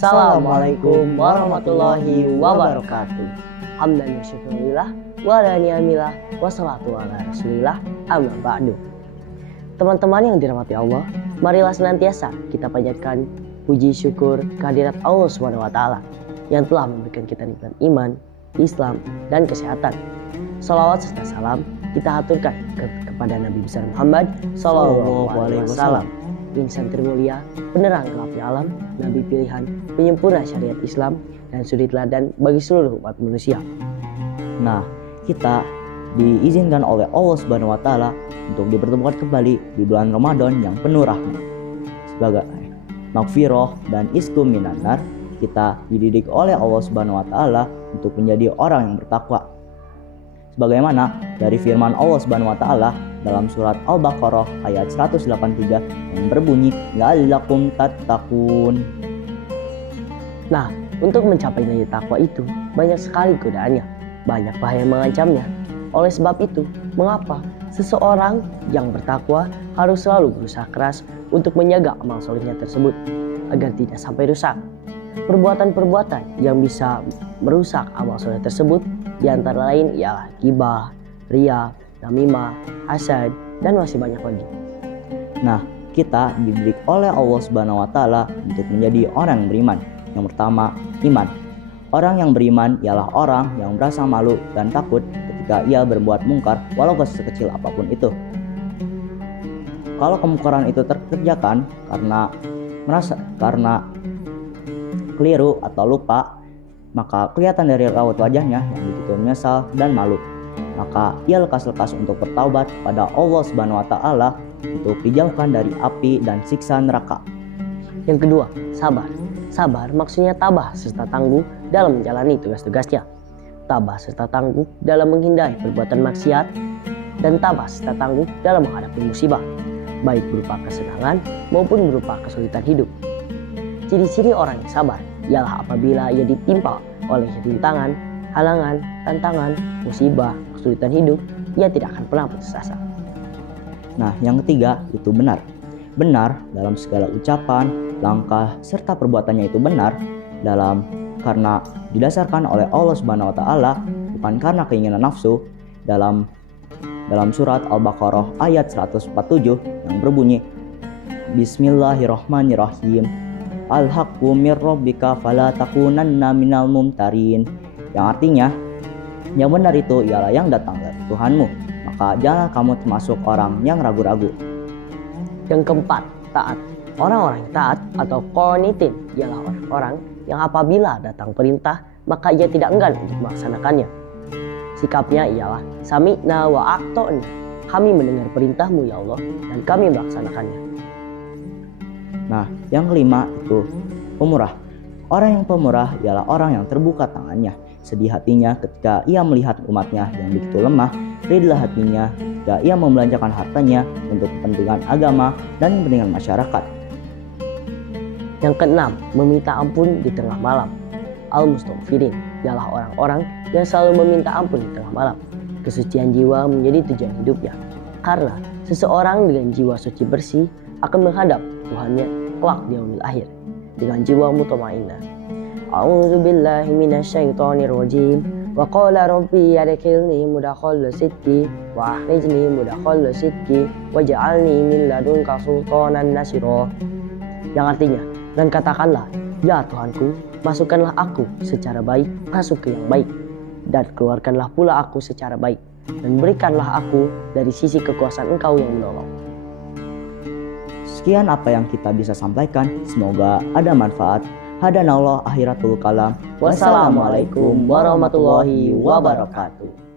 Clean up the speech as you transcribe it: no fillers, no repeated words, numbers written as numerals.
Assalamualaikum warahmatullahi wabarakatuh. Hamdan wa syukurillah wa ala ni'amillah wa salatu ala rasulillah amma ba'du. Teman-teman yang dirahmati Allah, marilah senantiasa kita panjatkan puji syukur kehadirat Allah Subhanahu wa taala yang telah memberikan kita nikmat iman, Islam, dan kesehatan. Salawat serta salam kita haturkan kepada Nabi besar Muhammad sallallahu alaihi wasallam, insan termulia, penerang gelapnya alam, nabi pilihan, penyempurna syariat Islam, dan suri teladan bagi seluruh umat manusia. Nah, kita diizinkan oleh Allah Subhanahu wa taala untuk dipertemukan kembali di bulan Ramadan yang penuh rahmat. Sebagai maghfirah dan iskum minan nar, kita dididik oleh Allah Subhanahu wa taala untuk menjadi orang yang bertakwa. Sebagaimana dari firman Allah Subhanahu wa taala dalam surat Al-Baqarah ayat 183 yang berbunyi la'allakum tattaqun. Nah, untuk mencapai nilai takwa itu banyak sekali godaannya, banyak bahaya yang mengancamnya. Oleh sebab itu, mengapa seseorang yang bertakwa harus selalu berusaha keras untuk menjaga amal solehnya tersebut agar tidak sampai rusak. Perbuatan-perbuatan yang bisa merusak amal soleh tersebut diantara lain ialah ghibah, riya, namimah, hasad, dan masih banyak lagi. Nah, kita dididik oleh Allah Subhanahu wa taala untuk menjadi orang yang beriman. Yang pertama, iman. Orang yang beriman ialah orang yang merasa malu dan takut ketika ia berbuat mungkar walau sekecil apapun itu. Kalau kemungkaran itu terkerjakan karena keliru atau lupa, maka kelihatan dari raut wajahnya yang begitu menyesal dan malu. Maka ia lekas-lekas untuk bertaubat pada Allah Subhanahu wa taala untuk dijauhkan dari api dan siksa neraka. Yang kedua, sabar. Sabar maksudnya tabah serta tangguh dalam menjalani tugas-tugasnya. Tabah serta tangguh dalam menghindari perbuatan maksiat, dan tabah serta tangguh dalam menghadapi musibah, baik berupa kesenangan maupun berupa kesulitan hidup. Ciri-ciri orang yang sabar ialah apabila ia ditimpa oleh rintangan, halangan, tantangan, musibah, kesulitan hidup, ia tidak akan pernah putus asa. Nah, yang ketiga itu benar. Benar dalam segala ucapan, langkah, serta perbuatannya itu benar karena didasarkan oleh Allah Subhanahu wa taala, bukan karena keinginan nafsu. Dalam surat Al-Baqarah ayat 147 yang berbunyi Bismillahirrahmanirrahim. Al-haqqu mir rabbika fala takunanna minal mumtarin, yang artinya yang benar itu ialah yang datang dari Tuhanmu, maka janganlah kamu termasuk orang yang ragu-ragu. Yang keempat, taat. Orang-orang yang taat atau qanitin ialah orang-orang yang apabila datang perintah maka ia tidak enggan untuk melaksanakannya. Sikapnya ialah sami'na wa a'ta'na, kami mendengar perintahmu ya Allah dan kami melaksanakannya. Nah, yang kelima itu pemurah. Orang yang pemurah ialah orang yang terbuka tangannya, sedih hatinya ketika ia melihat umatnya yang begitu lemah, ridlah hatinya ketika ia membelanjakan hartanya untuk kepentingan agama dan kepentingan masyarakat. Yang keenam, meminta ampun di tengah malam. Al-mustaghfirin ialah orang-orang yang selalu meminta ampun di tengah malam. Kesucian jiwa menjadi tujuan hidupnya, karena seseorang dengan jiwa suci bersih akan menghadap Tuhannya kelak di yaumil akhir dengan jiwa mutmainnah. A'udzubillahi minasyaitonir rajim. Wa qala rabbi adkhilni mudkhala sidqi wa akhrijni mudkhala sidqi waj'alni min ladunka sultanan nasira. Yang artinya, dan katakanlah, ya Tuhanku, masukkanlah aku secara baik masuk ke yang baik, dan keluarkanlah pula aku secara baik, dan berikanlah aku dari sisi kekuasaan Engkau yang menolong. Sekian apa yang kita bisa sampaikan, semoga ada manfaat. Hadanallah akhiratul kalam. Wassalamualaikum warahmatullahi wabarakatuh.